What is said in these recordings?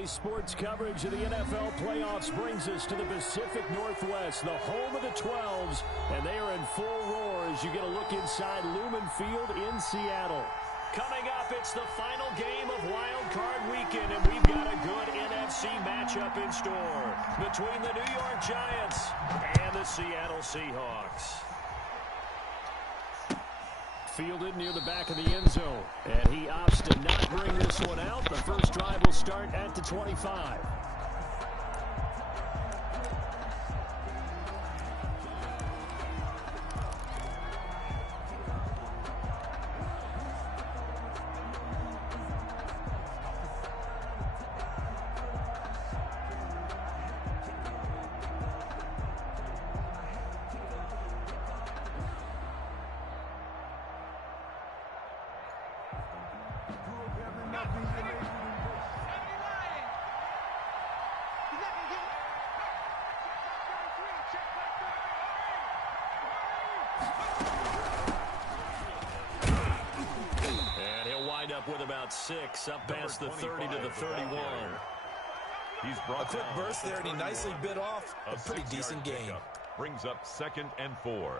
Today's sports coverage of the NFL playoffs brings us to the Pacific Northwest, the home of the 12s, and they are in full roar as you get a look inside Lumen Field in Seattle. Coming up, it's the final game of Wild Card Weekend, and we've got a good NFC matchup in store between the New York Giants and the Seattle Seahawks. Fielded near the back of the end zone, and he opts to not bring this one out. The first drive will start at the 25. With about 6 up past the 30 to the 31. He's brought a quick burst there, and he nicely bit off a pretty decent gain. Brings up 2nd and 4.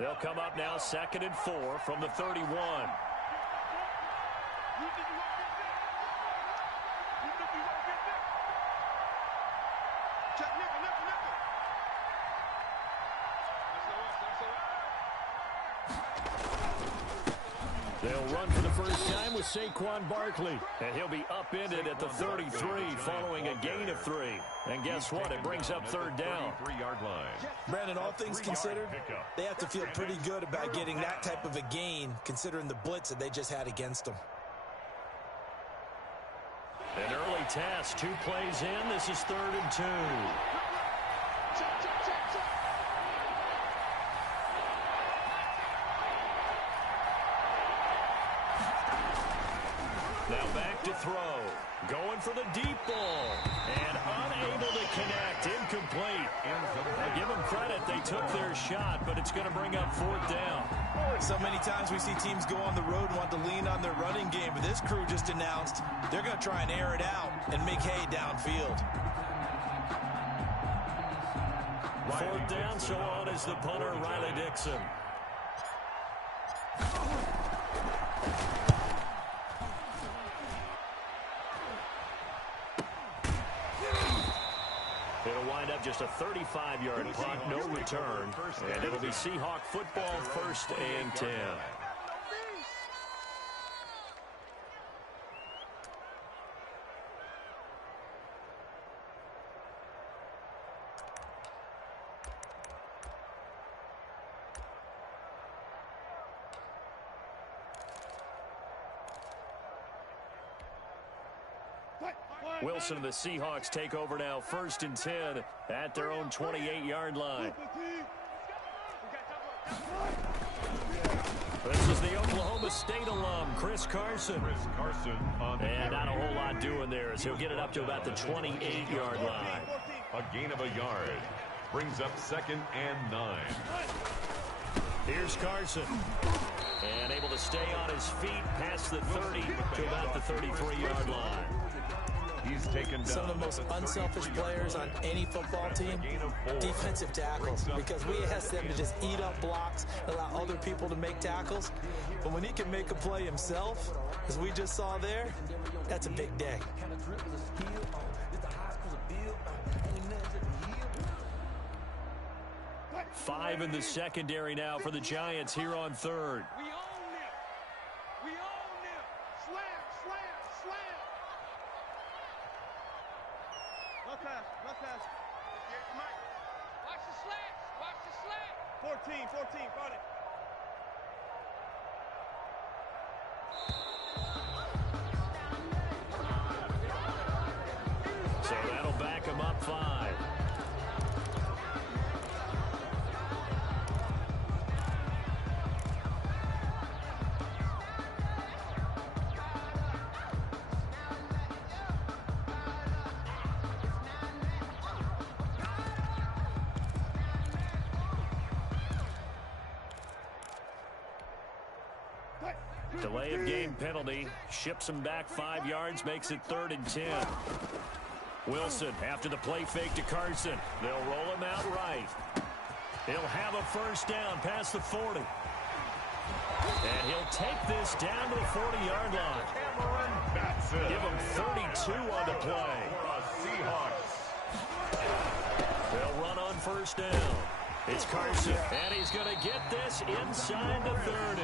They'll come up now 2nd and 4 from the 31. They'll run for the first time with Saquon Barkley, and he'll be upended at the 33 following a gain of 3. And guess what? It brings up 3rd down. 33-yard line. Brandon, all things considered, they have to feel pretty good about getting that type of a gain considering the blitz that they just had against them. An early task, 2 plays in. This is 3rd and 2. Now back to throw. Going for the deep ball. And unable to connect. Incomplete. I'll give them credit. They took their shot, but it's going to bring up 4th down. So many times we see teams go on the road and want to lean on their running game, but this crew just announced they're going to try and air it out and make hay downfield. 4th down, so on is the punter, Riley Dixon. It'll wind up just a 35-yard punt, no return, and it'll be Seahawk football, 1st and 10. Wilson and the Seahawks take over now, 1st and 10 at their own 28-yard line. This is the Oklahoma State alum, Chris Carson. And not a whole lot doing there as he'll get it up to about the 28-yard line. A gain of a yard. Brings up 2nd and 9. Here's Carson. And able to stay on his feet past the 30 to about the 33-yard line. He's taken down. Some of the most unselfish players on any football team, defensive tackles, because we ask them to just eat up blocks, allow other people to make tackles. But when he can make a play himself, as we just saw there, that's a big day. Five in the secondary now for the Giants here on 3rd. Watch the slants. Watch the slant. 14, got it. So that'll back him up 5. Delay of game penalty. Ships him back 5 yards, makes it 3rd and 10. Wilson after the play fake to Carson. They'll roll him out right. He'll have a first down past the 40. And he'll take this down to the 40-yard line. Give him 32 on the play. They'll run on first down. It's Carson, and he's going to get this inside the 30.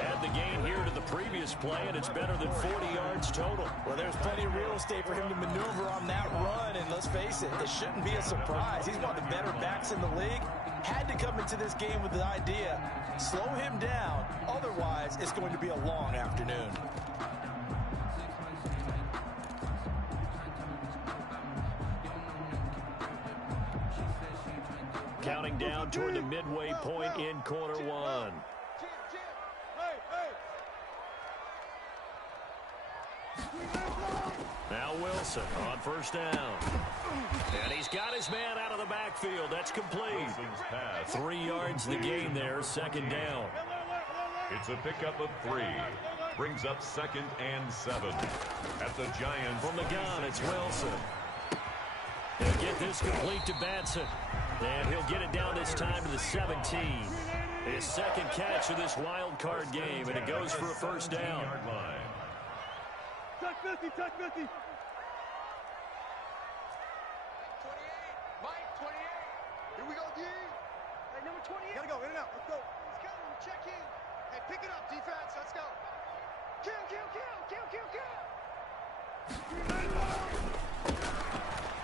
Add the gain here to the previous play, and it's better than 40 yards total. Well, there's plenty of real estate for him to maneuver on that run, and let's face it, it shouldn't be a surprise. He's one of the better backs in the league. Had to come into this game with the idea, slow him down, otherwise it's going to be a long afternoon. Counting down toward the midway point in quarter one. Now Wilson on first down. And he's got his man out of the backfield. That's complete. 3 yards the gain there, 2nd down. It's a pickup of 3. Brings up 2nd and 7. At the Giants. From the gun, it's Wilson. He'll get this complete to Batson. And he'll get it down this time to the 17. His 2nd catch of this wild card game, and it goes for a first down. Touch 50, touch 50. 28, Mike, 28. Here we go, D. Hey, number 28. Gotta go, in and out, let's go. Let's go, check in. Hey, pick it up, defense, let's go. Kill, kill, kill, kill, kill, kill.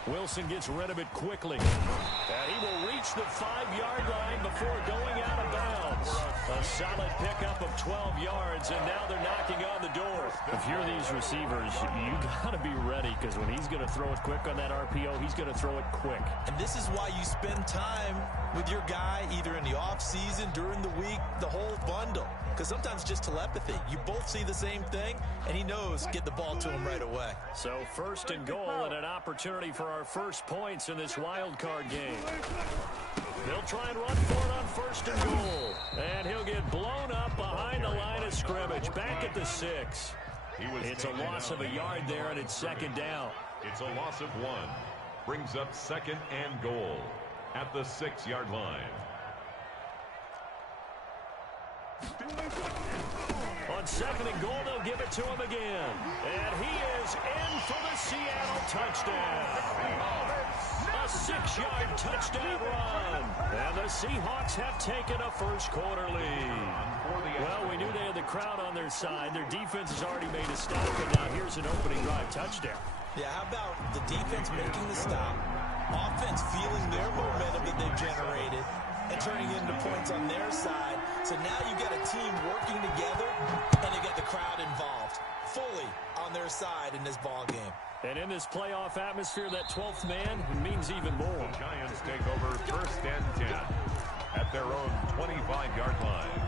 Wilson gets rid of it quickly. And he will reach the 5-yard line before going out of bounds. A solid pickup of 12 yards, and now they're knocking on the door. If you're these receivers, you got to be ready, because when he's going to throw it quick on that RPO, he's going to throw it quick. And this is why you spend time with your guy either in the offseason, during the week, the whole bundle. Because sometimes just telepathy. You both see the same thing, and he knows get the ball to him right away. So 1st and goal, and an opportunity for our first points in this wild card game. They'll try and run for it on 1st and goal. And he'll get blown up behind the line of scrimmage, back at the 6. It's a loss of a yard there, and it's 2nd down. It's a loss of 1. Brings up 2nd and goal at the 6-yard line. On 2nd and goal, they'll give it to him again. And he is in for the Seattle touchdown. A 6-yard touchdown run. And the Seahawks have taken a first-quarter lead. Well, we knew they had the crowd on their side. Their defense has already made a stop, and now here's an opening drive touchdown. Yeah, how about the defense making the stop, offense feeling their momentum that they've generated, and turning into points on their side. So now you've got a team working together, and you got the crowd involved, fully on their side in this ball game. And in this playoff atmosphere, that 12th man means even more. The Giants take over 1st and 10 at their own 25-yard line.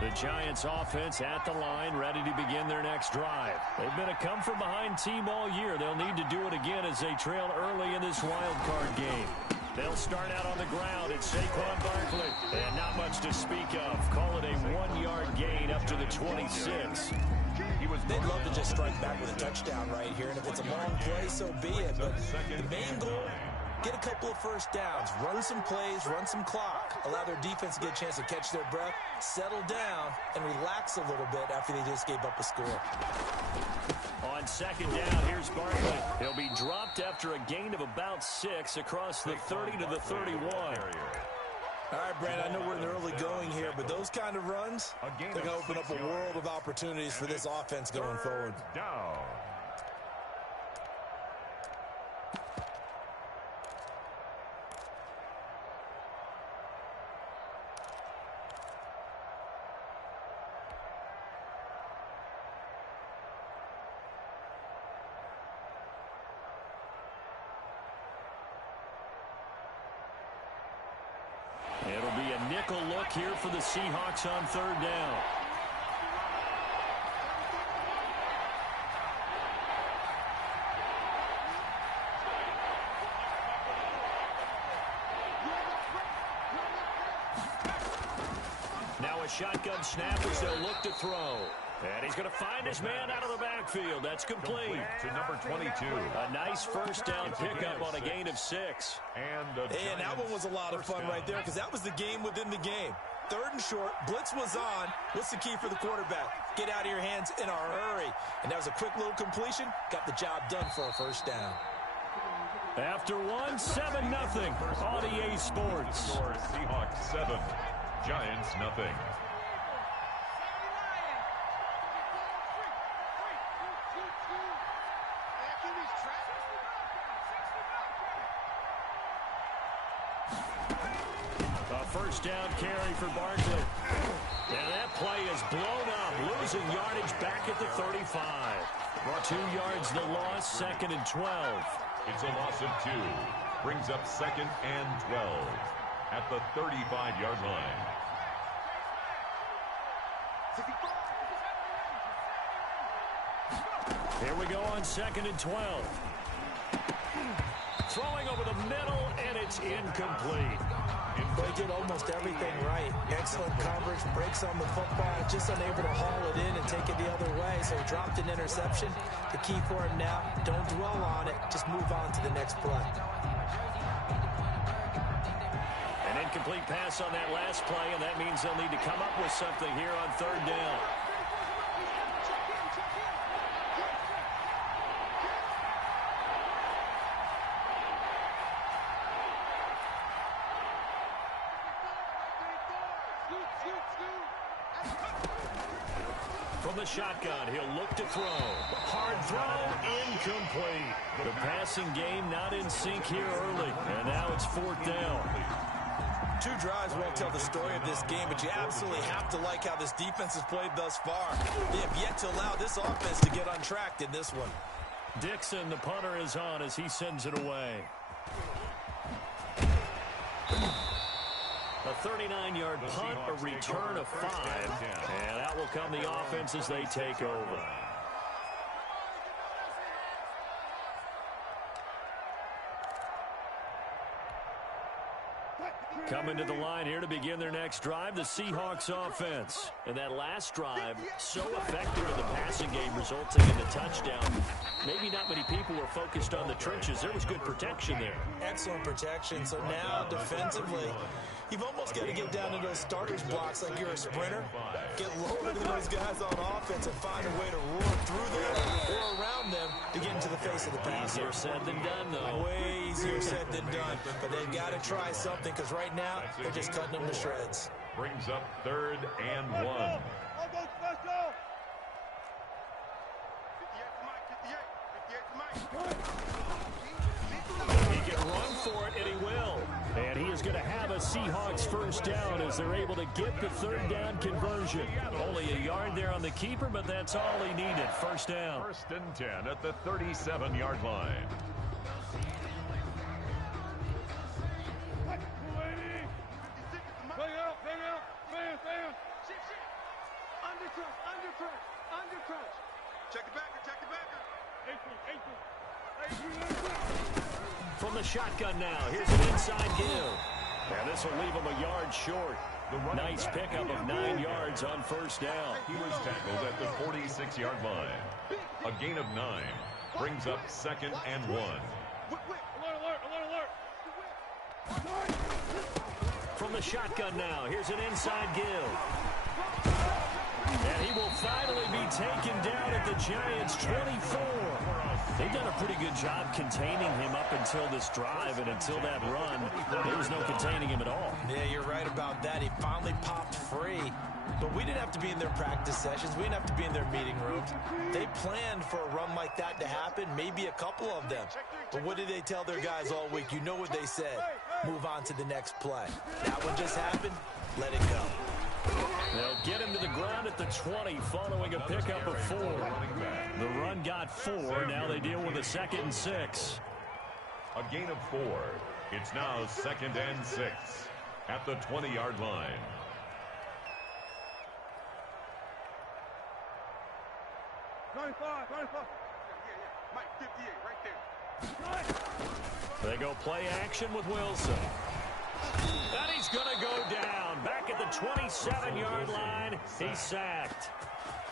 The Giants offense at the line, ready to begin their next drive. They've been a come-from-behind team all year. They'll need to do it again as they trail early in this wild card game. They'll start out on the ground. It's Saquon Barkley. And not much to speak of. Call it a 1-yard gain up to the 26. They'd love to just strike back with a touchdown right here. And if it's a long play, so be it. But the main goal, get a couple of first downs, run some plays, run some clock, allow their defense to get a chance to catch their breath, settle down, and relax a little bit after they just gave up a score. On 2nd down, here's Barkley. He'll be dropped after a gain of about 6 across the 30 to the 31. All right, Brandon, I know we're in the early going here, but those kind of runs, they're going to open up a world of opportunities for this offense going forward. Down. It'll be a nickel look here for the Seahawks on 3rd down. shotgun snap as they'll look to throw. And he's going to find his man out of the backfield. That's complete. To number 22. A nice first down pickup on a gain of 6. And that one was a lot of fun right there because that was the game within the game. 3rd and short, blitz was on. What's the key for the quarterback? Get out of your hands in a hurry. And that was a quick little completion. Got the job done for a first down. After one, 7-0 on EA Sports. Seahawks 7, Giants 0. First down carry for Barkley. And that play is blown up, losing yardage back at the 35. 2 yards the loss, 2nd and 12. It's a loss of 2. Brings up 2nd and 12 at the 35-yard line. Here we go on 2nd and 12. Throwing over the middle, and it's incomplete. They did almost everything right. Excellent coverage, breaks on the football, just unable to haul it in and take it the other way. So he dropped an interception. The key for him now, don't dwell on it. Just move on to the next play. An incomplete pass on that last play, and that means they'll need to come up with something here on 3rd down. From the shotgun, he'll look to throw. Hard throw, incomplete. The passing game not in sync here early, and now it's 4th down. 2 drives won't tell the story of this game, but you absolutely have to like how this defense has played thus far. They have yet to allow this offense to get untracked in this one. Dixon, the punter, is on as he sends it away. A 39-yard punt, a return of 5, and out will come the offense as they take over. Coming to the line here to begin their next drive, the Seahawks offense. And that last drive, so effective in the passing game, resulting in the touchdown. Maybe not many people were focused on the trenches. There was good protection there. Excellent protection. So now, defensively, you've almost got to get down to those starters blocks like you're a sprinter. Get lower than those guys on offense and find a way to roar through them or around them to get into the face of the passer. Easier said than done, though. Way easier said than done. But they've got to try something because right now, they're just cutting them to shreds. Brings up 3rd and 1. He can run for it, and he will. And he is going to have a Seahawks first down as they're able to get the 3rd down conversion. Only a yard there on the keeper, but that's all he needed. First down. 1st and 10 at the 37-yard line. Check the backer, check the backer. From the shotgun now, here's an inside give. And this will leave him a yard short. Nice pickup of 9 yards on first down. He was tackled at the 46-yard line. A gain of 9 brings up 2nd and 1. From the shotgun now, here's an inside give. And he will finally be taken down at the Giants' 24. They've done a pretty good job containing him up until this drive, and until that run, there was no containing him at all. Yeah, you're right about that. He finally popped free. But we didn't have to be in their practice sessions. We didn't have to be in their meeting rooms. They planned for a run like that to happen, maybe a couple of them. But what did they tell their guys all week? You know what they said. Move on to the next play. That one just happened. Let it go. They'll get him to the ground at the 20 following a pickup of 4. The run got 4. Now they deal with a 2nd and 6. A gain of 4. It's now 2nd and 6 at the 20-yard line. Mike, 58, right there. They go play action with Wilson. And he's going to go down. Back at the 27-yard line, he's sacked.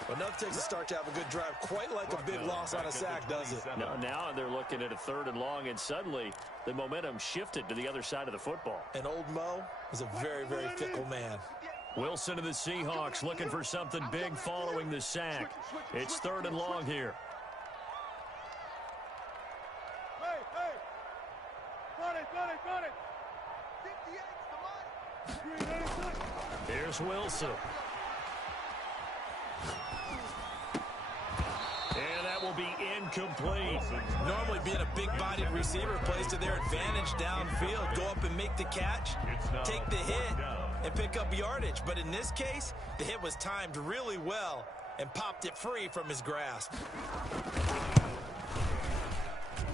Well, enough takes a start to have a good drive. Quite like a big loss on a sack, does it? No, now they're looking at a 3rd and long, and suddenly the momentum shifted to the other side of the football. And old Mo is a very, very fickle man. Wilson and the Seahawks looking for something big following the sack. It's 3rd and long here. Hey! Run it! 58's the money! Here's Wilson. And that will be incomplete. Normally being a big-bodied receiver plays to their advantage downfield. Go up and make the catch, take the hit, and pick up yardage. But in this case, the hit was timed really well and popped it free from his grasp.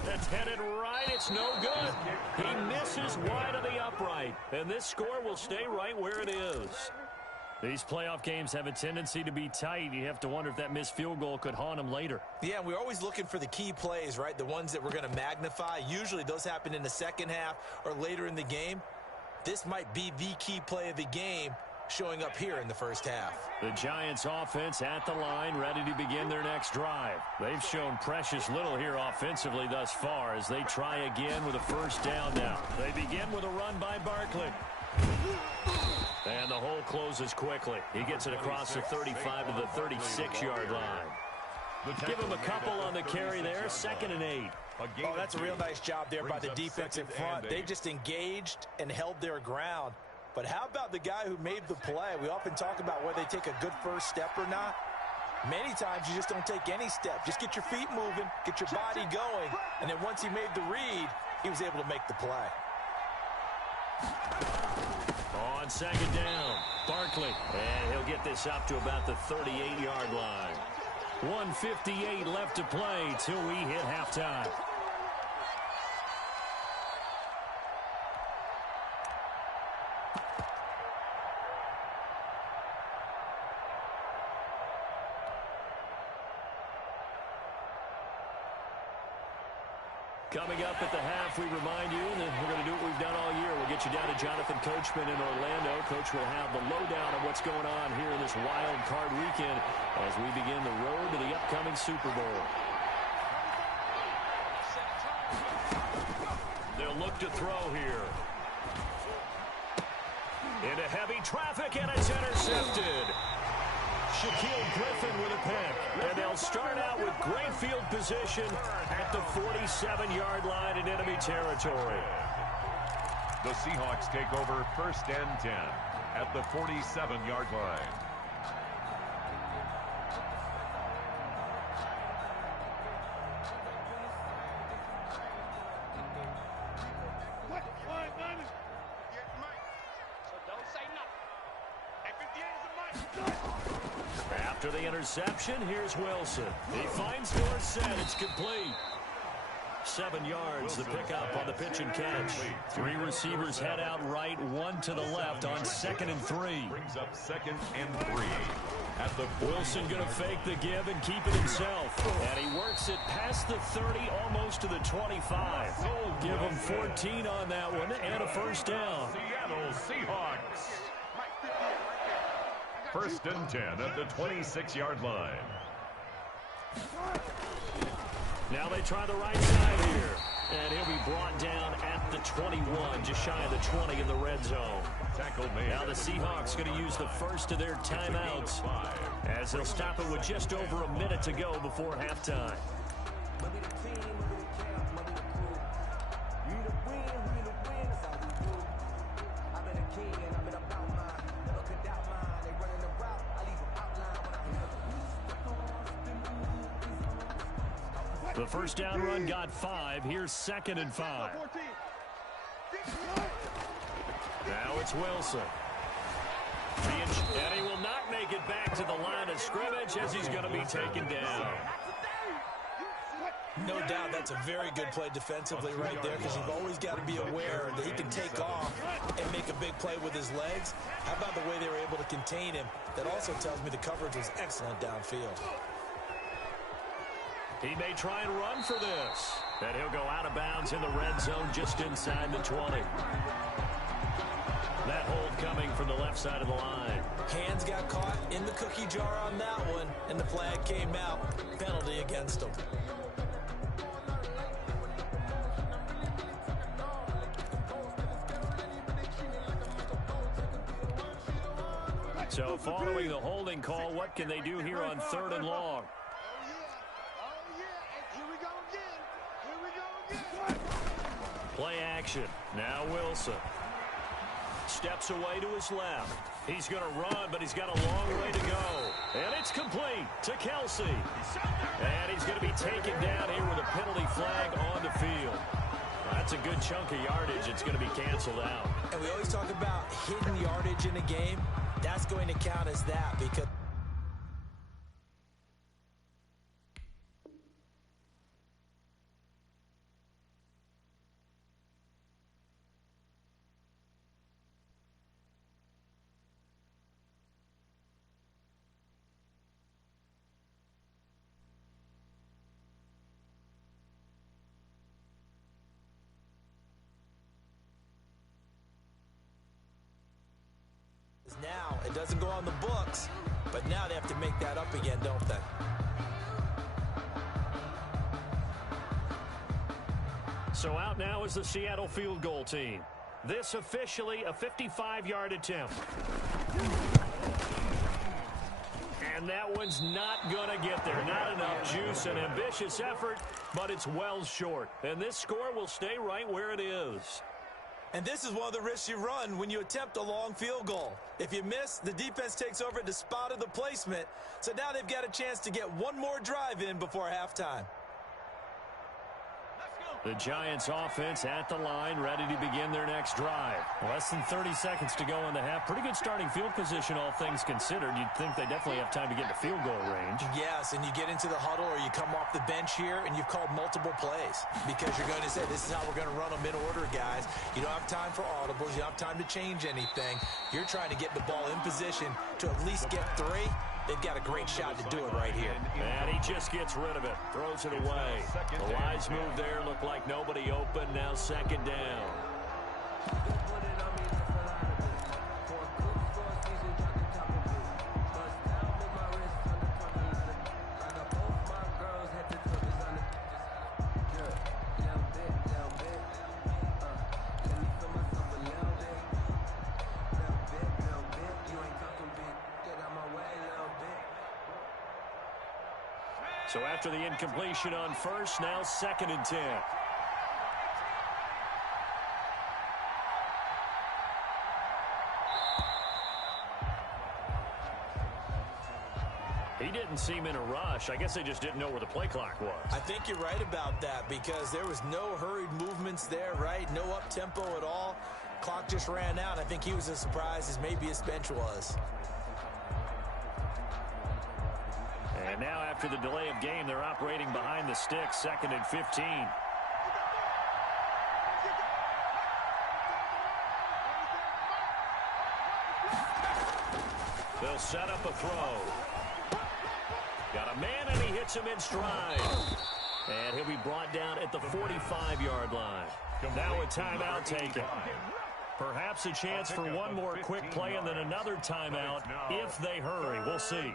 That's headed right. It's no good. He misses wide of the upright. And this score will stay right where it is. These playoff games have a tendency to be tight. You have to wonder if that missed field goal could haunt him later. Yeah, we're always looking for the key plays, right? The ones that we're going to magnify. Usually those happen in the second half or later in the game. This might be the key play of the game showing up here in the first half. The Giants offense at the line, ready to begin their next drive. They've shown precious little here offensively thus far as they try again with a first down now. They begin with a run by Barkley. And the hole closes quickly. He gets it across the 35 to the 36-yard line. Give him a couple on the carry there, 2nd and 8. Oh, that's a real nice job there by the defensive front. They just engaged and held their ground. But how about the guy who made the play? We often talk about whether they take a good first step or not. Many times you just don't take any step. Just get your feet moving, get your body going, and then once he made the read, he was able to make the play. On 2nd down, Barkley. And he'll get this up to about the 38-yard line. 1:58 left to play till we hit halftime. Coming up at the half, we remind you that we're going to do what we've done all year. We'll get you down to Jonathan Coachman in Orlando. Coach will have the lowdown of what's going on here in this wild card weekend as we begin the road to the upcoming Super Bowl. They'll look to throw here. Into heavy traffic, and it's intercepted. Shaquille Griffin with a pick. And they'll start out with great field position at the 47-yard line in enemy territory. The Seahawks take over 1st and 10 at the 47-yard line. After the interception, here's Wilson. He finds Dorsett. It's complete. 7 yards, the pickup on the pitch and catch. 3 receivers head out right, 1 to the left on 2nd and 3. Brings up 2nd and 3. At the Wilson going to fake the give and keep it himself. And he works it past the 30, almost to the 25. Give him 14 on that one and a first down. Seattle Seahawks. 1st and 10 at the 26-yard line. Now they try the right side here. And he'll be brought down at the 21, just shy of the 20 in the red zone. Now the Seahawks going to use the first of their timeouts as they'll stop it with just over a minute to go before halftime. The first down run got 5. Here's 2nd and 5. Now it's Wilson. And he will not make it back to the line of scrimmage as he's going to be taken down. No doubt that's a very good play defensively right there because you've always got to be aware that he can take off and make a big play with his legs. How about the way they were able to contain him? That also tells me the coverage was excellent downfield. He may try and run for this. And he'll go out of bounds in the red zone just inside the 20. That hold coming from the left side of the line. Hands got caught in the cookie jar on that one, and the flag came out. Penalty against him. So following the holding call, what can they do here on 3rd and long? Play action. Now Wilson. Steps away to his left. He's going to run, but he's got a long way to go. And it's complete to Kelsey. And he's going to be taken down here with a penalty flag on the field. That's a good chunk of yardage. It's going to be canceled out. And we always talk about hidden yardage in a game. That's going to count as that because... Now, it doesn't go on the books, but now they have to make that up again, don't they? So out now is the Seattle field goal team. This officially a 55-yard attempt. And that one's not going to get there. Not enough juice, an ambitious effort, but it's well short. And this score will stay right where it is. And this is one of the risks you run when you attempt a long field goal. If you miss, the defense takes over at the spot of the placement. So now they've got a chance to get one more drive in before halftime. The Giants offense at the line, ready to begin their next drive. Less than 30 seconds to go in the half. Pretty good starting field position, all things considered. You'd think they definitely have time to get to field goal range. Yes, and you get into the huddle or you come off the bench here and you've called multiple plays because you're going to say, this is how we're going to run them in order, guys. You don't have time for audibles. You don't have time to change anything. You're trying to get the ball in position to at least get 3. They've got a great shot to do it right here. And he just gets rid of it. Throws it away. The wise move there. Looked like nobody open. Now 2nd down. So after the incompletion on first, now 2nd and 10. He didn't seem in a rush. I guess they just didn't know where the play clock was. I think you're right about that because there was no hurried movements there, right? No up-tempo at all. Clock just ran out. I think he was as surprised as maybe his bench was. And now after the delay of game, they're operating behind the sticks, 2nd and 15. They'll set up a throw. Got a man, and he hits him in stride. And he'll be brought down at the 45-yard line. Now a timeout taken. Perhaps a chance for one more quick play and then another timeout if they hurry. We'll see.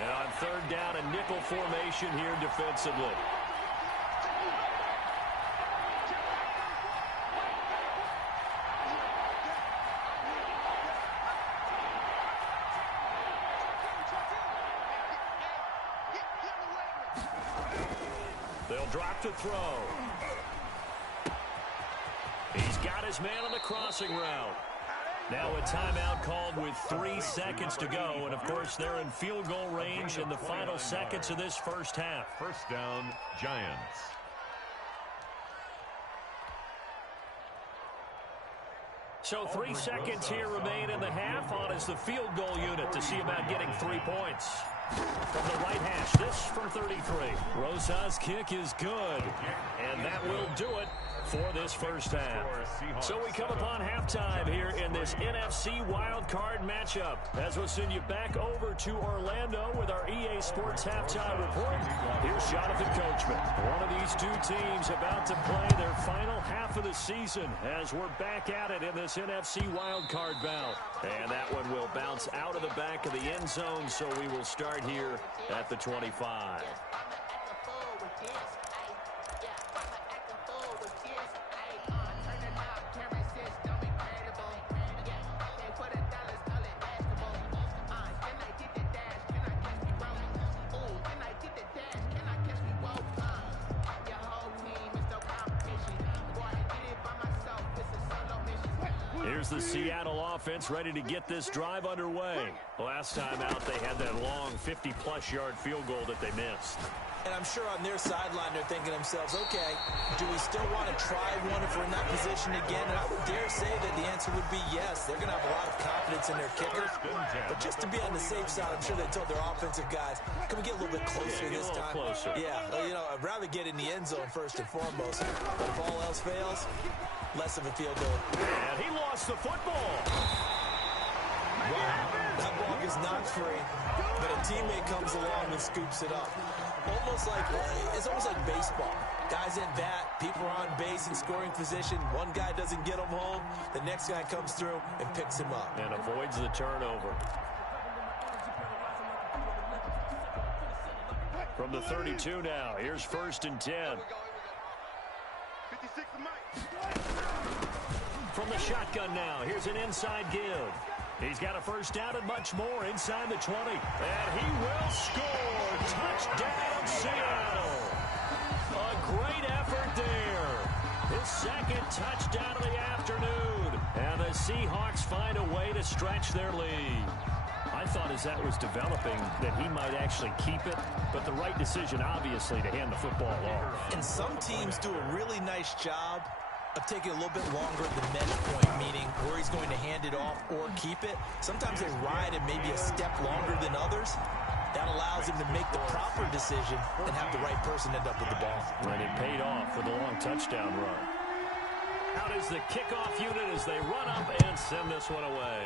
And on 3rd down, a nickel formation here defensively. They'll drop to throw. He's got his man on the crossing route. Now a timeout called with 3 seconds to go. And, of course, they're in field goal range in the final seconds of this first half. First down, Giants. So 3 seconds here remain in the half. On is the field goal unit to see about getting 3 points. From the right hash, this from 33. Rosa's kick is good. And that will do it for this first half. So we come upon halftime here in this NFC wildcard matchup. As we'll send you back over to Orlando with our EA Sports halftime report. Here's Jonathan Coachman. One of these two teams about to play their final half of the season as we're back at it in this NFC wildcard bout. And that one will bounce out of the back of the end zone, so we will start here at the 25. Here's the Seattle offense ready to get this drive underway. Last time out, they had that long 50-plus yard field goal that they missed. And I'm sure on their sideline they're thinking to themselves, okay, do we still want to try one if we're in that position again? And I would dare say that the answer would be yes. They're going to have a lot of confidence in their kicker. But just to be on the safe side, I'm sure they told their offensive guys, can we get a little bit closer this time? Closer. Yeah, well, you know, I'd rather get in the end zone first and foremost. But if all else fails, less of a field goal. And he lost the football. Wow, that ball is not free, but a teammate comes along and scoops it up. It's almost like baseball. Guys at bat, people are on base in scoring position. One guy doesn't get him home. The next guy comes through and picks him up. And avoids the turnover. From the 32 now, here's 1st and 10. 56 to Mike. From the shotgun now, here's an inside give. He's got a first down and much more inside the 20. And he will score. Touchdown, Seattle. A great effort there. His second touchdown of the afternoon. And the Seahawks find a way to stretch their lead. I thought as that was developing that he might actually keep it, but the right decision, obviously, to hand the football off. And some teams do a really nice job of taking a little bit longer at the mesh point, meaning where he's going to hand it off or keep it. Sometimes they ride it maybe a step longer than others. That allows him to make the proper decision and have the right person end up with the ball. And it paid off with a long touchdown run. Out is the kickoff unit as they run up and send this one away.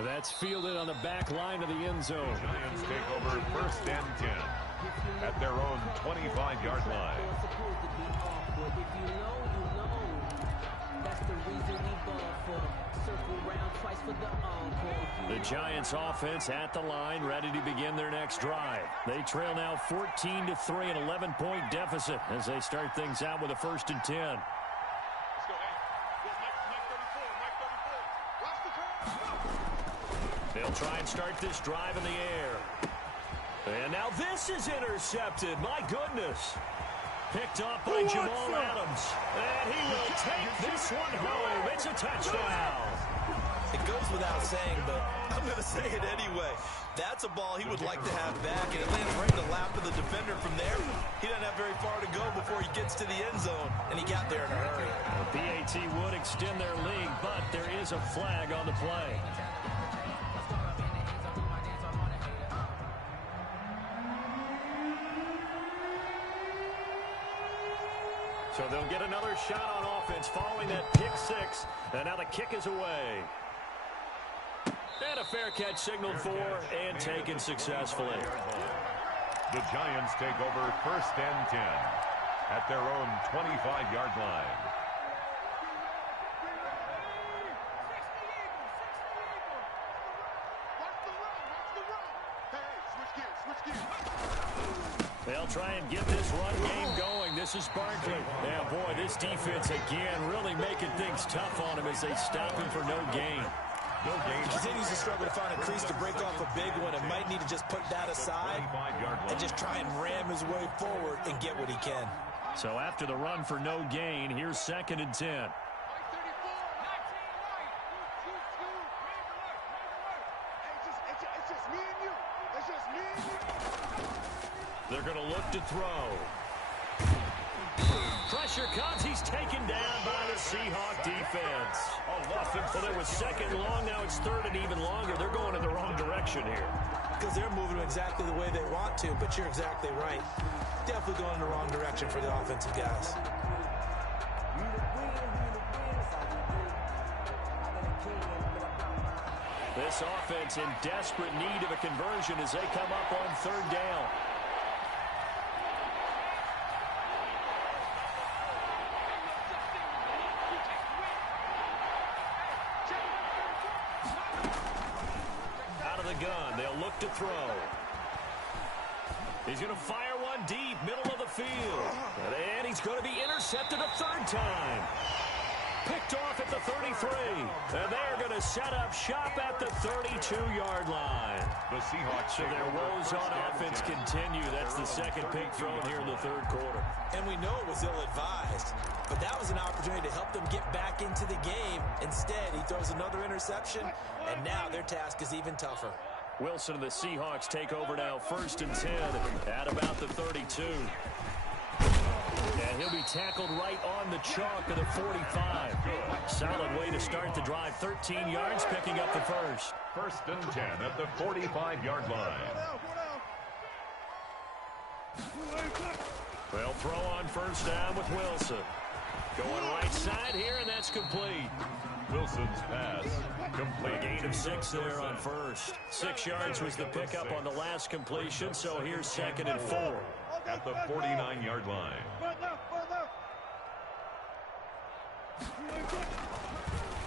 That's fielded on the back line of the end zone. Giants take over 1st and 10 at their own 25-yard line. The Giants offense at the line, ready to begin their next drive. They trail now 14-3, an 11-point deficit as they start things out with a 1st and 10. They'll try and start this drive in the air. And now this is intercepted. My goodness. Picked off by Jamal Adams. And he will take this one home. It's a touchdown. It goes without saying, but I'm going to say it anyway. That's a ball he would like to have back, and it lands right in the lap of the defender from there. He doesn't have very far to go before he gets to the end zone, and he got there in a hurry. The PAT would extend their lead, but there is a flag on the play. So they'll get another shot on offense following that pick six. And now the kick is away. And a fair catch signaled for and taken successfully. The Giants take over 1st and 10 at their own 25-yard line. They'll try and get this run game going. This is Barkley. Yeah, boy, this defense again really making things tough on him as they stop him for no gain. He continues to struggle to find a crease to break off a big one and might need to just put that aside and just try and ram his way forward and get what he can. So after the run for no gain, here's 2nd and 10. They're going to look to throw. pressure comes. He's taken down by the Seahawk defense. Well, it was second long. Now it's third and even longer. They're going in the wrong direction here. Because they're moving exactly the way they want to, but you're exactly right. Definitely going in the wrong direction for the offensive guys. This offense in desperate need of a conversion as they come up on third down. Out of the gun, they'll look to throw. He's going to fire one deep, middle of the field. And he's going to be intercepted a third time. Picked off at the 33. And they're going to set up shop at the 32-yard line. The Seahawks. So their woes on offense continue. That's the second pick thrown here in the third quarter. And we know it was ill-advised, but that was an opportunity to help them get back into the game. Instead, he throws another interception, and now their task is even tougher. Wilson and the Seahawks take over now, 1st and 10 at about the 32. And he'll be tackled right on the chalk of the 45. Solid way to start the drive. 13 yards, picking up the first. 1st and 10 at the 45-yard line. They'll throw on first down with Wilson. Going right side here, and that's complete. Wilson's pass complete. A gain of 6 there on first. 6 yards was the pickup on the last completion, so here's 2nd and 4. At the 49-yard line.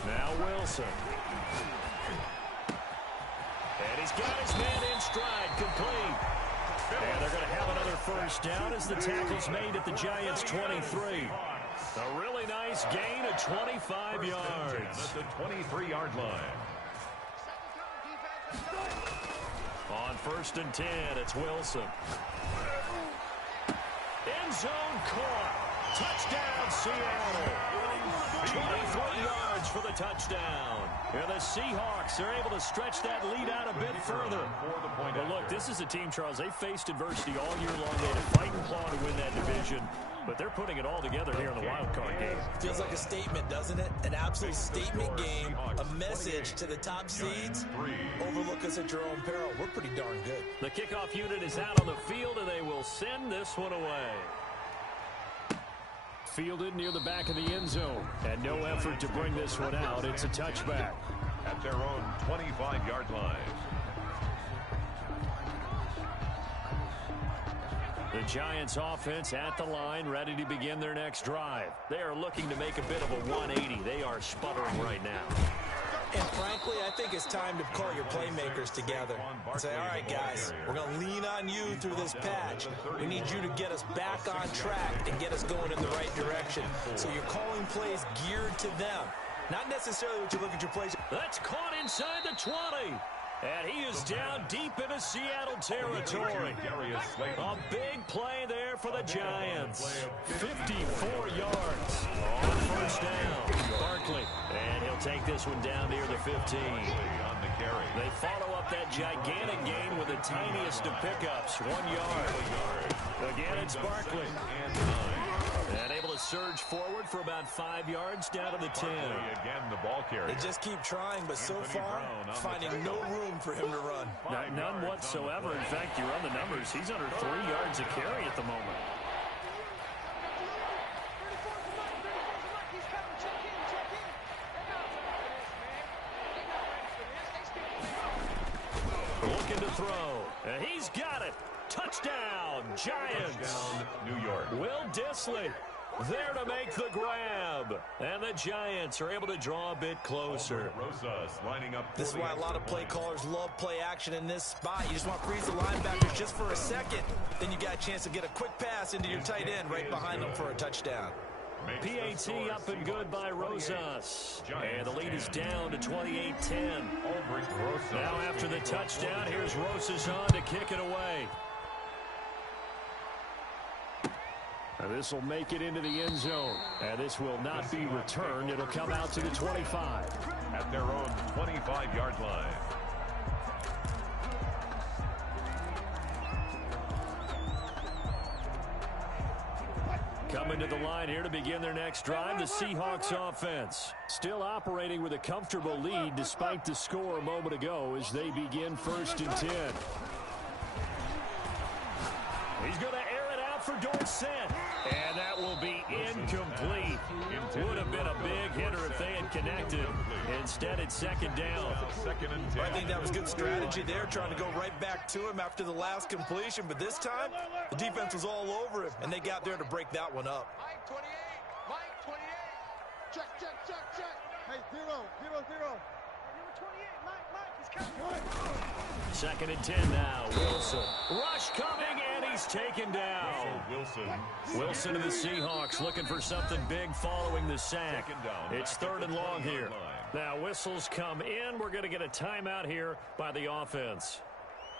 Now Wilson. And he's got his man in stride, complete. And they're going to have another first down as the tackle's made at the Giants' 23. A really nice gain of 25 yards. At the 23-yard line. On 1st and 10, it's Wilson. End zone caught. Touchdown, Seattle. 24 yards for the touchdown. And the Seahawks are able to stretch that lead out a bit further. But look, this is a team, Charles, they faced adversity all year long. They had to fight and claw to win that division. But they're putting it all together here in the wild card game. Feels like a statement, doesn't it? An absolute statement game. A message to the top seeds. Overlook us at your own peril. We're pretty darn good. The kickoff unit is out on the field, and they will send this one away. Fielded near the back of the end zone. And no effort to bring this one out. It's a touchback. At their own 25-yard line. The Giants offense at the line, ready to begin their next drive. They are looking to make a bit of a 180. They are sputtering right now. And frankly, I think it's time to call your playmakers together and say, all right, guys, we're going to lean on you through this patch. We need you to get us back on track and get us going in the right direction. So you're calling plays geared to them. Not necessarily what you look at your plays. That's caught inside the 20. And he is down deep into Seattle territory. A big play there for the Giants. 54 yards on first down. Barkley. And he'll take this one down near the 15. On the carry. They follow up that gigantic gain with the tiniest of pickups. 1 yard. Again, it's Barkley. And able to surge forward for about 5 yards down to the 10. Again, the ball carrier. They just keep trying, but so far, finding no room for him to run. None whatsoever. In fact, you run the numbers. He's under 3 yards a carry at the moment. Looking to throw. And he's got it. Touchdown, Giants. Touchdown, New York. Will Dissly there to make the grab. And the Giants are able to draw a bit closer. Rosas lining up. This is why a lot of play callers love play action in this spot. You just want to freeze the linebackers just for a second. Then you got a chance to get a quick pass into your tight end right behind them for a touchdown. PAT up and good by Rosas. And the lead is down to 28-10. Now after the touchdown, here's Rosas on to kick it away. And this will make it into the end zone. And this will not be returned. It'll come out to the 25. At their own 25-yard line. Coming coming to the line here to begin their next drive. The Seahawks offense still operating with a comfortable lead despite the score a moment ago as they begin 1st and 10. He's going to air it out for Dorsett. And that will be incomplete. Would have been a big hitter if they had connected. Instead, it's 2nd down. I think that was good strategy there, trying to go right back to him after the last completion. But this time, the defense was all over him, and they got there to break that one up. Mike 28. Mike 28. Check, check, check, check. Hey, 0, 0, 0. Number 28. Mike, he's coming. 2nd and 10 now. Wilson. Rush coming, and he's taken down. Wilson to the Seahawks looking for something big following the sack. It's 3rd and long here. Now whistles come in. We're going to get a timeout here by the offense.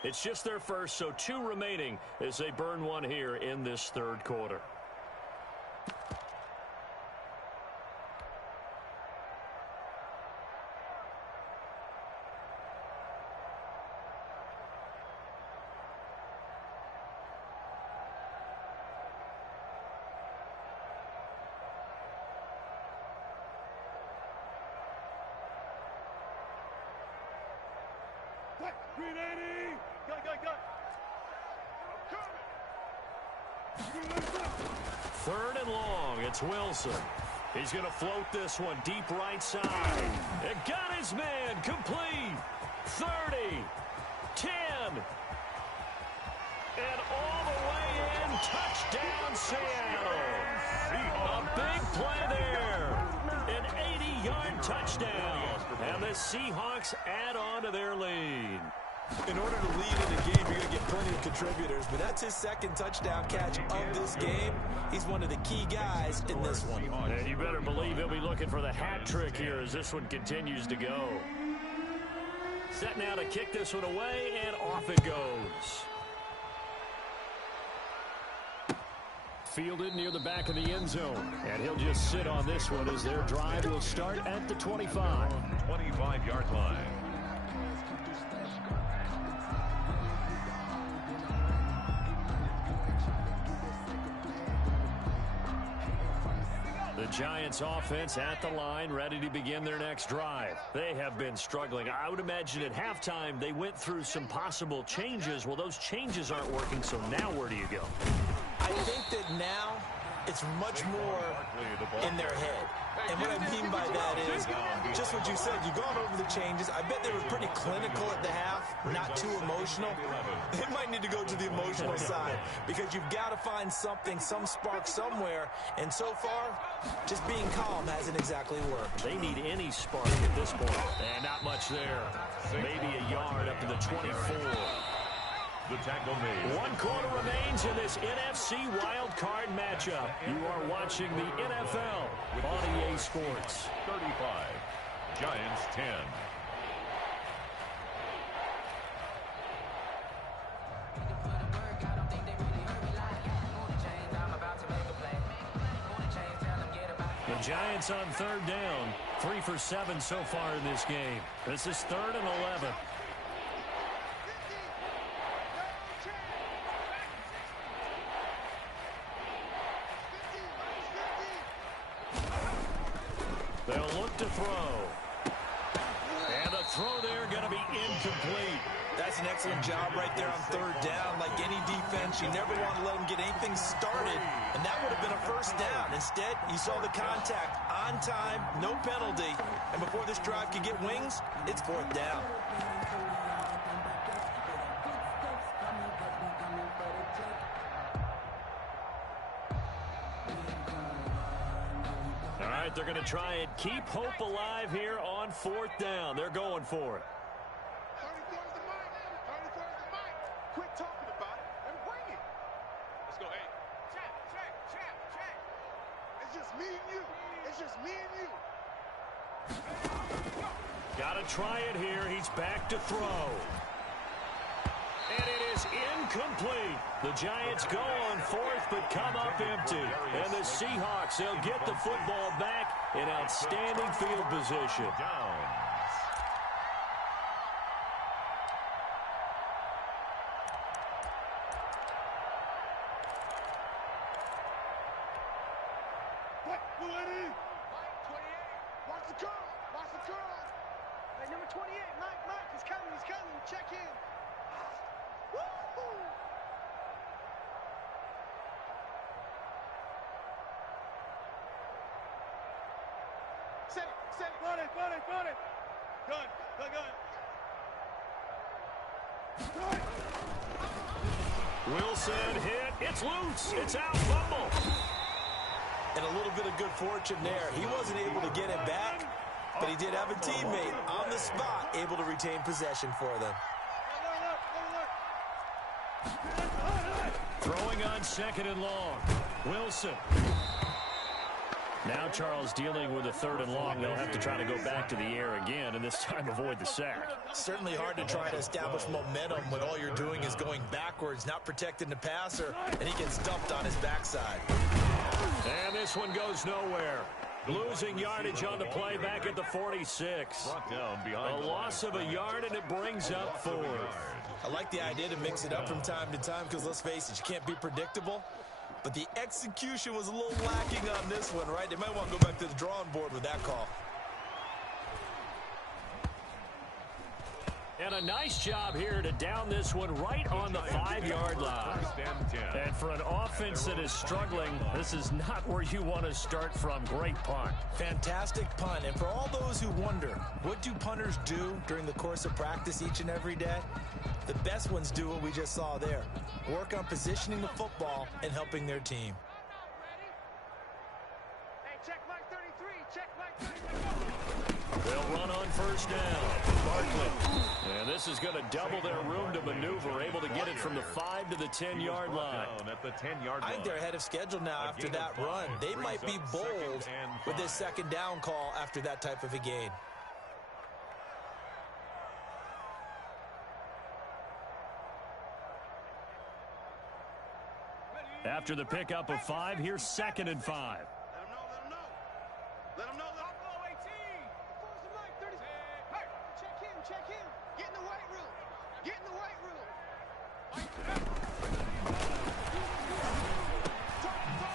It's just their first, so 2 remaining as they burn one here in this 3rd quarter. Third and long, it's Wilson. He's going to float this one deep right side. It got his man, complete. 30, 10, and all the way in, touchdown Seattle. A big play there. An 80-yard touchdown. And the Seahawks add on to their lead. In order to lead in a game, you're going to get plenty of contributors, but that's his 2nd touchdown catch of this game. He's one of the key guys in this one. And you better believe he'll be looking for the hat trick here as this one continues to go. Set now to kick this one away, and off it goes. Fielded near the back of the end zone, and he'll just sit on this one as their drive will start at the 25. 25-yard line. The Giants offense at the line, ready to begin their next drive. They have been struggling. I would imagine at halftime they went through some possible changes. Well, those changes aren't working, so now where do you go? I think that now it's much more in their head. And what I mean by that is just what you said. You've gone over the changes. I bet they were pretty clinical at the half, not too emotional. They might need to go to the emotional side because you've got to find something, some spark somewhere. And so far, just being calm hasn't exactly worked. They need any spark at this point. And not much there. Maybe a yard up to the 24. The tackle made. 1 quarter remains in this NFC wild card matchup. You are watching the NFL on EA Sports. 35. Giants 10. The Giants on 3rd down. 3 for 7 so far in this game. This is 3rd and 11. They'll look to throw. And the throw there going to be incomplete. That's an excellent job right there on 3rd down. Like any defense, you never want to let them get anything started. And that would have been a 1st down. Instead, you saw the contact on time, no penalty. And before this drive can get wings, it's 4th down. They're going to try and keep hope alive here on 4th down. They're going for it. 34's the mic. 34's the mic. Quit talking about it and bring it. Let's go, hey. Check. It's just me and you. It's just me and you. Got to try it here. He's back to throw. And it is incomplete. The Giants go on 4th but come up empty. And the Seahawks, they'll get the football back in outstanding field position. Eddie. Mike, 28. Watch the curl. Watch the curl. Hey, number 28, Mike, he's coming. Check in. Woo-hoo! Set it. Run it. Gun. Wilson hit. It's loose. It's out. Fumble. And a little bit of good fortune there. He wasn't able to get it back, but he did have a teammate on the spot able to retain possession for them. Throwing on 2nd and long. Wilson. Now Charles dealing with a 3rd and long. They'll have to try to go back to the air again, and this time avoid the sack. Certainly hard to try to establish momentum when all you're doing is going backwards, not protecting the passer, and he gets dumped on his backside. And this one goes nowhere. Losing yardage on the play back at the 46. Brought down behind a loss of a yard, and it brings up 4th. I like the idea to mix it up from time to time because, let's face it, you can't be predictable. But the execution was a little lacking on this one, right? They might want to go back to the drawing board with that call. And a nice job here to down this one right on the 5-yard line. And for an offense that is struggling, this is not where you want to start from. Great punt. Fantastic punt. And for all those who wonder, what do punters do during the course of practice each and every day? The best ones do what we just saw there. Work on positioning the football and helping their team. Hey, check Mike 33. Check Mike 33. They'll run on 1st down. Barkley. And this is going to double their room to maneuver, able to get it from the 5 to the 10-yard line. At the 10-yard line. I think they're ahead of schedule now after that run. They might be bold with this 2nd down call after that type of a gain. After the pickup of 5, here's 2nd and 5. Let him know. Buffalo 18. Force the Mike 30. Hey, check him. Get in the weight room.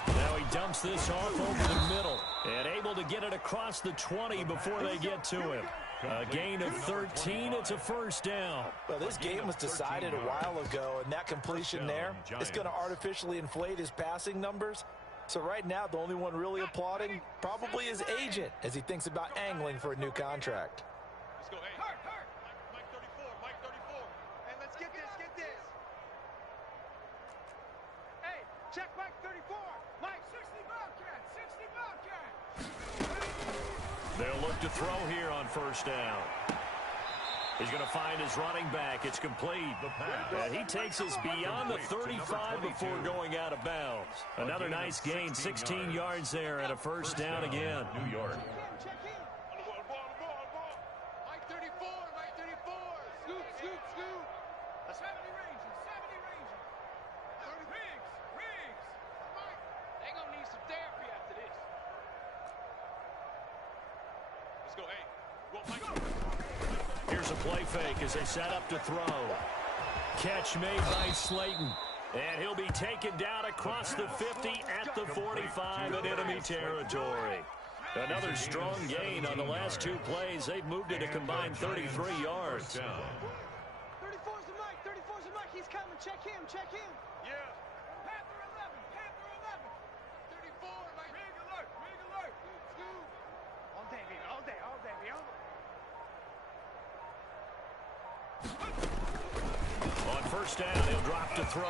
Now he dumps this off over the middle and able to get it across the 20 before they get to him. A gain of 13. It's a 1st down. Well, this game was decided a while ago, and that completion there is going to artificially inflate his passing numbers. So right now, the only one really applauding probably his agent as he thinks about angling for a new contract. Let's go. Hey, hurt. Mike 34. Hey, let's get this. Hey, check Mike 34. Mike 60 Bobcat. They'll look to throw here on 1st down. He's going to find his running back. It's complete. And he takes us beyond the 35 before going out of bounds. Another nice gain, 16 yards there, and a 1st down again. New York. Check in. Ball. Mike 34. Scoop. A 70 Ranger. Riggs. Mike. They gonna need some therapy after this. Let's go. Hey, go, Mike. Here's a play fake as they set up to throw. Catch made by Slayton. And he'll be taken down across the 50 at the 45 in enemy territory. Another strong gain on the last 2 plays. They've moved it a combined 33 yards. 34's the Mike. He's coming. Check him. Yeah. Panther 11. 34. Mike. Rig alert. Scoop. All day, baby. On 1st down, he'll drop to throw.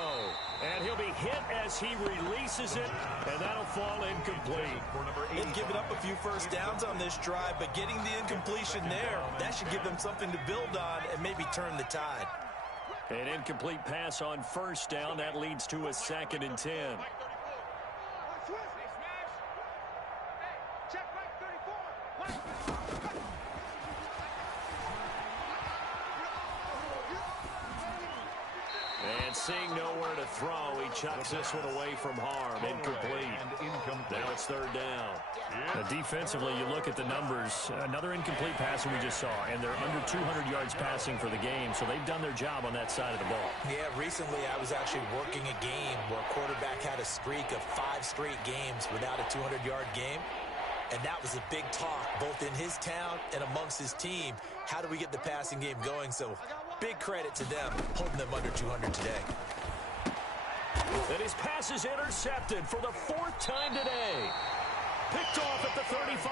And he'll be hit as he releases it, and that'll fall incomplete. They've given up a few 1st downs on this drive, but getting the incompletion there, that should give them something to build on and maybe turn the tide. An incomplete pass on 1st down. That leads to a 2nd and 10. Mike 34. Hey, check Mike 34. And seeing nowhere to throw, he chucks this one away from harm. Incomplete. Now it's 3rd down. Defensively, you look at the numbers. Another incomplete pass we just saw, and they're under 200 yards passing for the game, so they've done their job on that side of the ball. Yeah, recently I was actually working a game where a quarterback had a streak of 5 straight games without a 200-yard game. And that was a big talk, both in his town and amongst his team. How do we get the passing game going? So big credit to them, holding them under 200 today. And his pass is intercepted for the 4th time today. Picked off at the 35.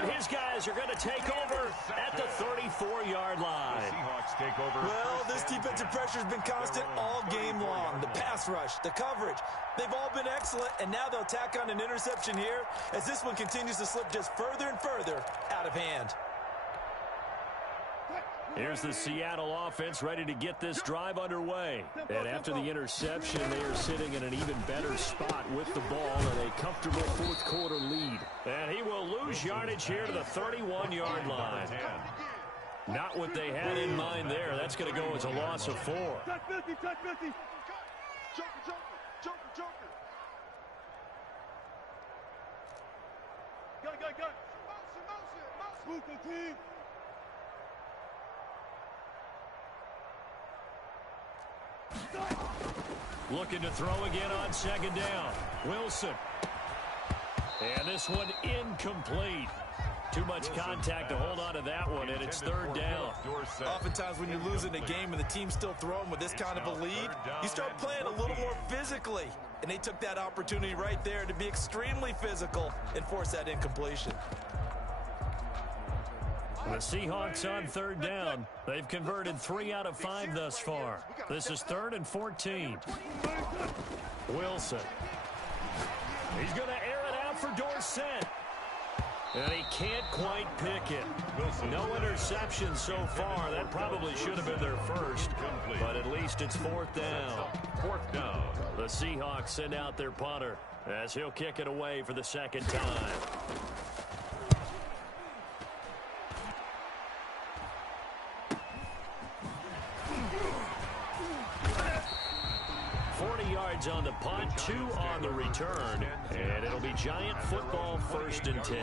And his guys are going to take over at the 34-yard line. The Seahawks take over. Well, this defensive pressure has been constant all game long. The pass rush, the coverage, they've all been excellent. And now they'll tack on an interception here as this one continues to slip just further and further out of hand. Here's the Seattle offense ready to get this drive underway. And after the interception, they are sitting in an even better spot with the ball and a comfortable 4th quarter lead. And he will lose yardage here to the 31-yard line. Not what they had in mind there. That's going to go as a loss of 4. Touch 50, touch 50. Joker. Go. Motion. Move the team. Looking to throw again on 2nd down. Wilson. And this one incomplete. Too much contact to hold on to that one, and it's 3rd down. Oftentimes when you're losing a game and the team's still throwing with this kind of a lead, you start playing a little more physically. And they took that opportunity right there to be extremely physical and force that incompletion. The Seahawks on 3rd down. They've converted 3 out of 5 thus far. This is 3rd and 14. Wilson. He's going to air it out for Dorsett. And he can't quite pick it. No interception so far. That probably should have been their first. But at least it's 4th down. 4th down. The Seahawks send out their punter as he'll kick it away for the 2nd time. On the punt, 2 on the return, and it'll be Giant football 1st and 10.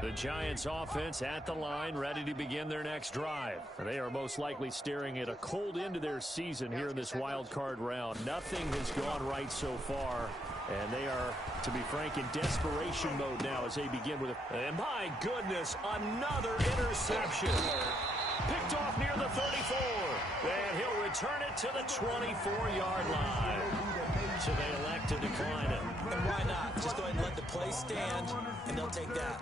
The Giants offense at the line, ready to begin their next drive. They are most likely staring at a cold end to their season here in this wild card round. Nothing has gone right so far. And they are, to be frank, in desperation mode now as they begin with a... And my goodness, another interception. Picked off near the 34. And he'll return it to the 24-yard line. So they elect to decline it. And why not? Just go ahead and let the play stand, and they'll take that.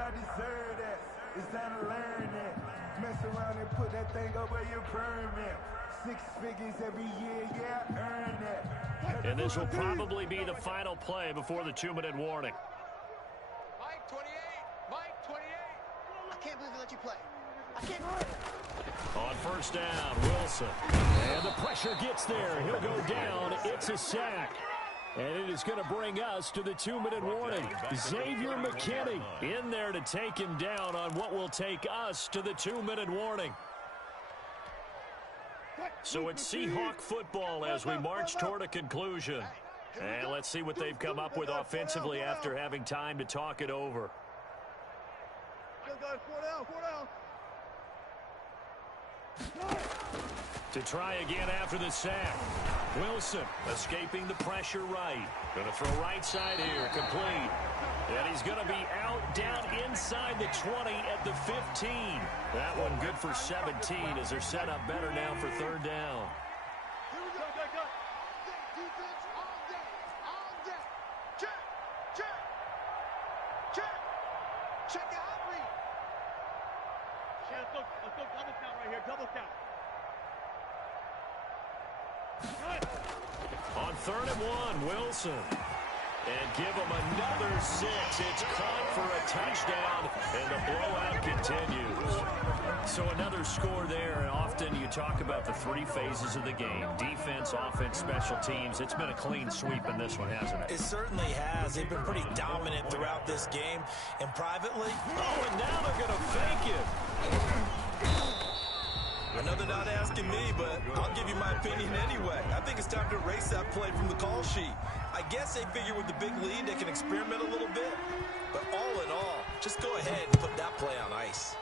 I deserve that. It's time to learn that. Mess around and put that thing over your permit. 6 figures every year, yeah, earn that. And this will probably be the final play before the 2-minute warning. Mike 28. I can't believe they let you play. I can't believe it. On 1st down, Wilson. And the pressure gets there. He'll go down. It's a sack. And it is going to bring us to the 2-minute warning. Xavier McKinney in there to take him down on what will take us to the 2-minute warning. So it's Seahawk football as we march toward a conclusion. And let's see what they've come up with offensively after having time to talk it over. To try again after the sack. Wilson escaping the pressure right. Going to throw right side here, complete. And he's going to be out down inside the 20 at the 15. That one good for 17 as they're set up better now for 3rd down. Check out read. Let's go double count right here, double count. On 3rd and 1, Wilson. And give him another 6. It's caught for a touchdown, and the blowout continues. So another score there, and often you talk about the 3 phases of the game: defense, Giants offense, special teams. It's been a clean sweep in this one, hasn't it? It certainly has. They've been pretty dominant throughout this game. And privately, oh, and now they're going to fake it. I know they're not asking me, but I'll give you my opinion anyway. I think it's time to erase that play from the call sheet. I guess they figure with the big lead they can experiment a little bit. But all in all, just go ahead and put that play on ice.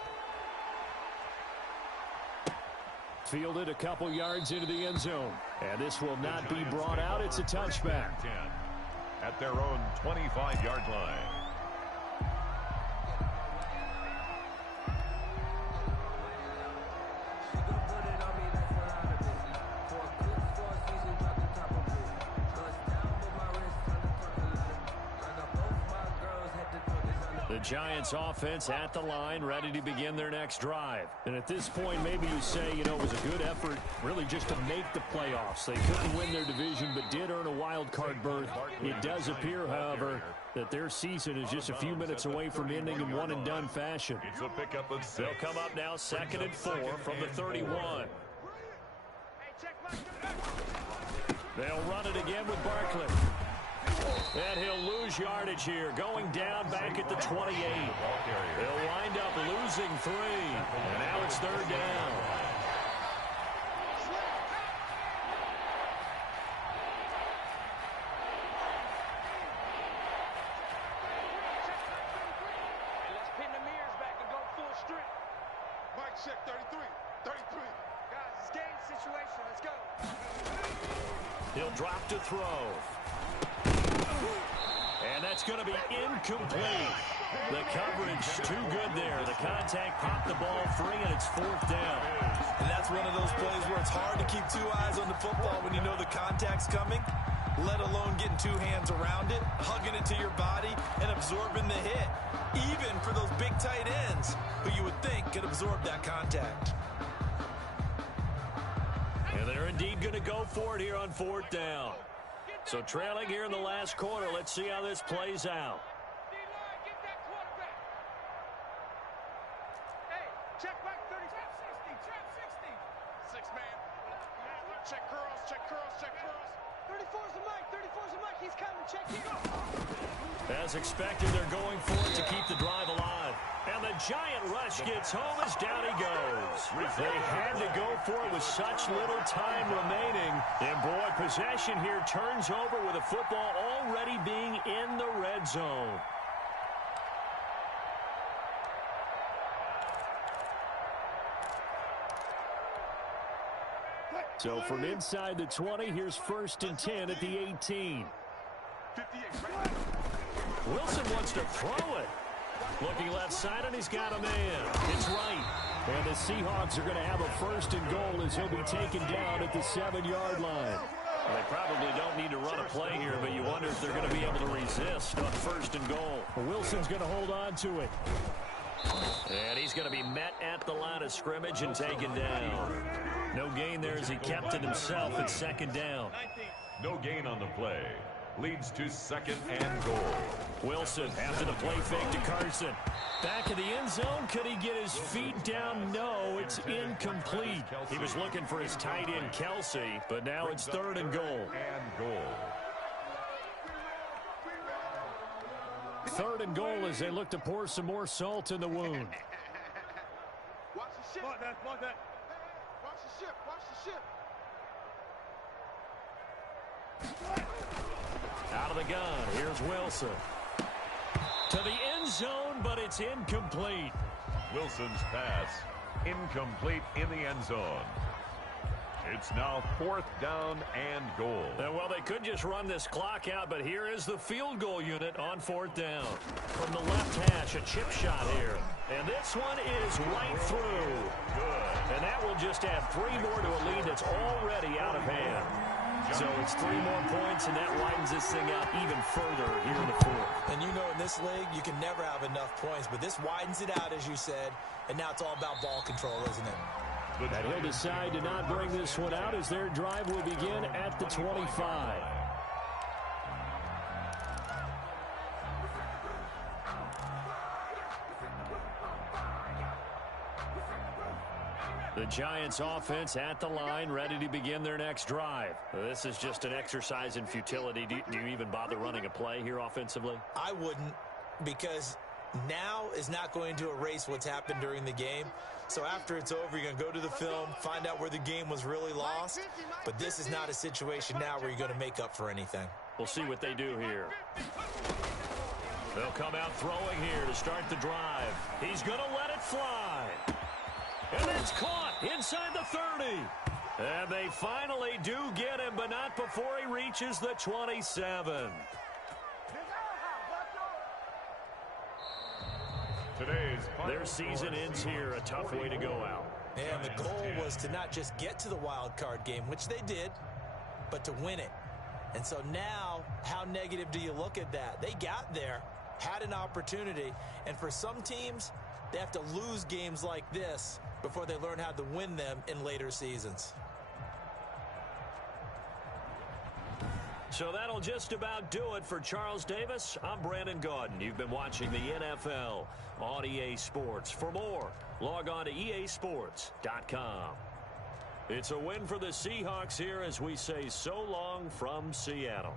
Fielded a couple yards into the end zone. And this will not be brought out. It's a touchback. 10 at their own 25-yard line. The Giants offense at the line, ready to begin their next drive. And at this point, maybe you say, you know, it was a good effort really just to make the playoffs. They couldn't win their division, but did earn a wild card berth. It does appear, however, that their season is just a few minutes away from ending in one-and-done fashion. It's a pickup of 6. They'll come up now 2nd and 4 from the 31. They'll run it again with Barkley. And he'll lose yardage here, going down back at the 28. They'll wind up losing 3. And now it's 3rd down. Let's pin the mirrors back and go full strength. Mike check 33. 33. Guys, it's game situation. Let's go. He'll drop to throw. And that's going to be incomplete. The coverage too good there. The contact popped the ball free, and it's 4th down. And that's one of those plays where it's hard to keep 2 eyes on the football when you know the contact's coming, let alone getting 2 hands around it, hugging it to your body, and absorbing the hit, even for those big tight ends who you would think could absorb that contact. And they're indeed going to go for it here on 4th down. So trailing here in the last quarter, let's see how this plays out. D-line, get that quarterback. Hey, check back 30. Trap 60, trap 60. 6 man. Check curls, check curls, check curls. 34's the mic, 34's the mic. He's coming. Check in. As expected, they're going for it to keep the drive alive. And the giant rush gets home as down he goes. They had to go for it with such little time remaining. And boy, possession here turns over with the football already being in the red zone. So from inside the 20, here's 1st and 10 at the 18. 58. Wilson wants to throw it. Looking left side, and he's got a man. It's right. And the Seahawks are going to have a 1st and goal as he'll be taken down at the 7-yard line. Well, they probably don't need to run a play here, but you wonder if they're going to be able to resist on 1st and goal. Wilson's going to hold on to it. And he's going to be met at the line of scrimmage and taken down. No gain there as he kept it himself at 2nd down. No gain on the play. Leads to 2nd and goal. Wilson after the play fake to Carson. Back in the end zone. Could he get his feet down? No, it's incomplete. He was looking for his tight end, Kelsey, but now it's 3rd and goal. 3rd and goal as they look to pour some more salt in the wound. Watch the ship. Mark that, mark that. Watch the ship. Watch the ship. Out of the gun, here's Wilson. To the end zone, but it's incomplete. Wilson's pass incomplete in the end zone. It's now 4th down and goal. Well, they could just run this clock out, but here is the field goal unit on 4th down. From the left hash, a chip shot here. And this one is right through. Good. And that will just add 3 more to a lead that's already out of hand. So it's 3 more points, and that widens this thing out even further here in the 4th. And you know in this league, you can never have enough points, but this widens it out, as you said, and now it's all about ball control, isn't it? And he'll decide to not bring this one out as their drive will begin at the 25. The Giants offense at the line, ready to begin their next drive. This is just an exercise in futility. Do you even bother running a play here offensively? I wouldn't, because now is not going to erase what's happened during the game. So after it's over, you're going to go to the film, find out where the game was really lost. But this is not a situation now where you're going to make up for anything. We'll see what they do here. They'll come out throwing here to start the drive. He's going to let it fly. And it's caught inside the 30. And they finally do get him, but not before he reaches the 27. Their season ends here, a tough way to go out. And the goal was to not just get to the wild card game, which they did, but to win it. And so now, how negative do you look at that? They got there, had an opportunity, and for some teams, they have to lose games like this before they learn how to win them in later seasons. So that'll just about do it for Charles Davis. I'm Brandon Gaudin. You've been watching the NFL on EA Sports. For more, log on to easports.com. It's a win for the Seahawks here as we say so long from Seattle.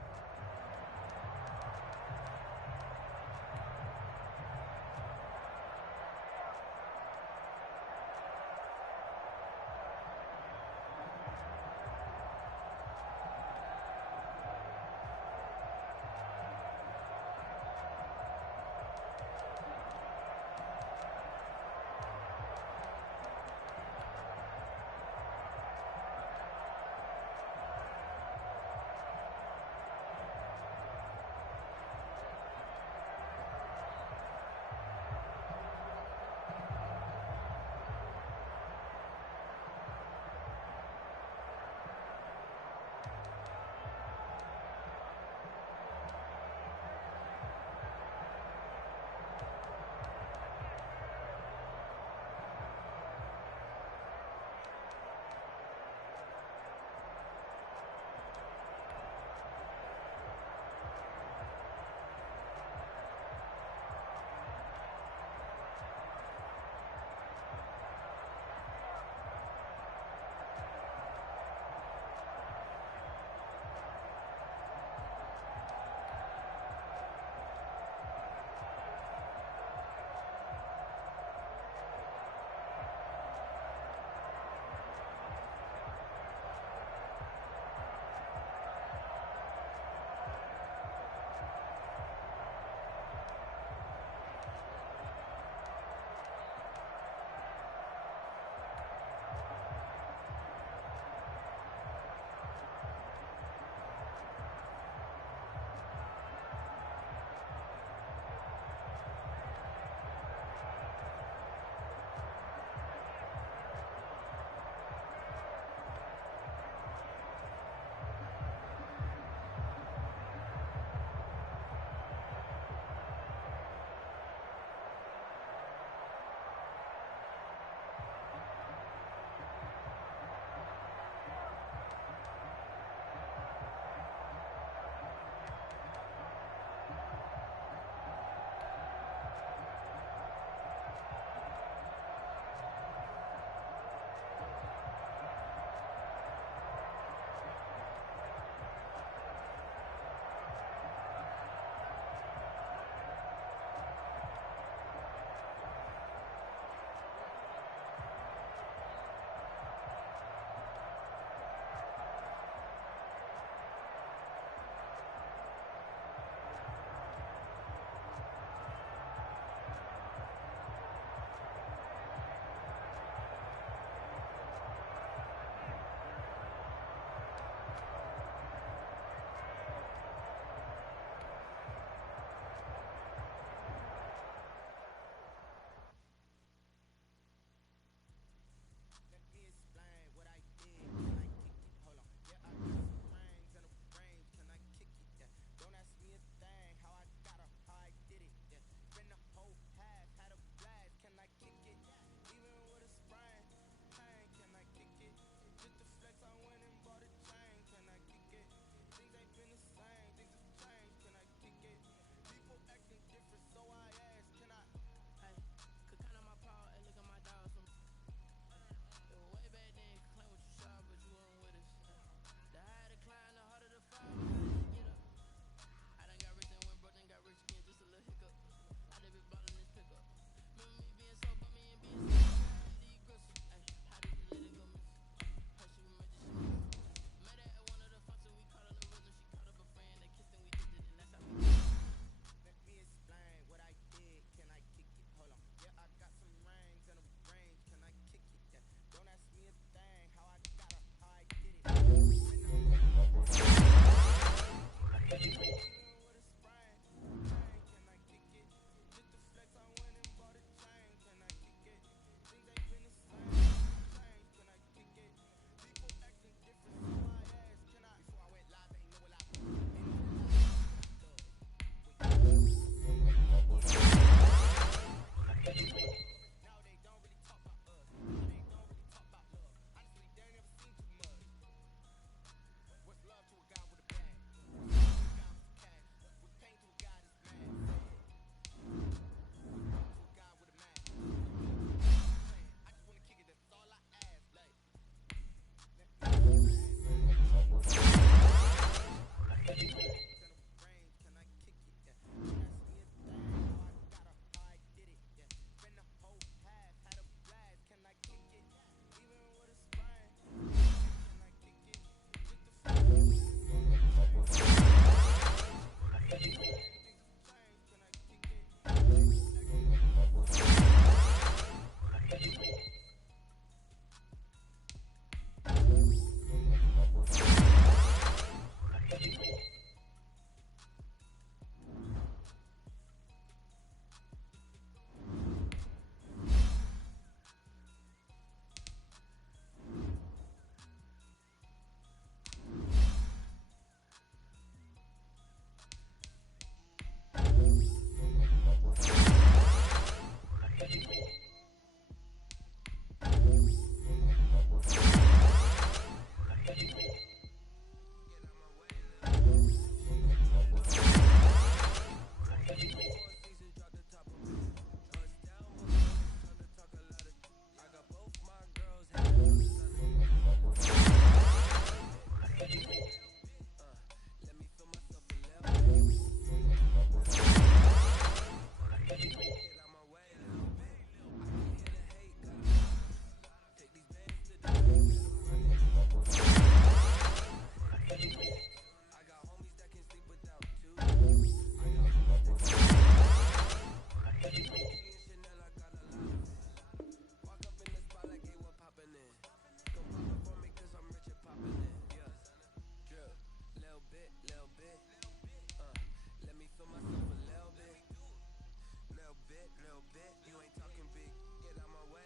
bit. Let me feel myself a little bit. Little bit. You ain't talking big. Get out my way.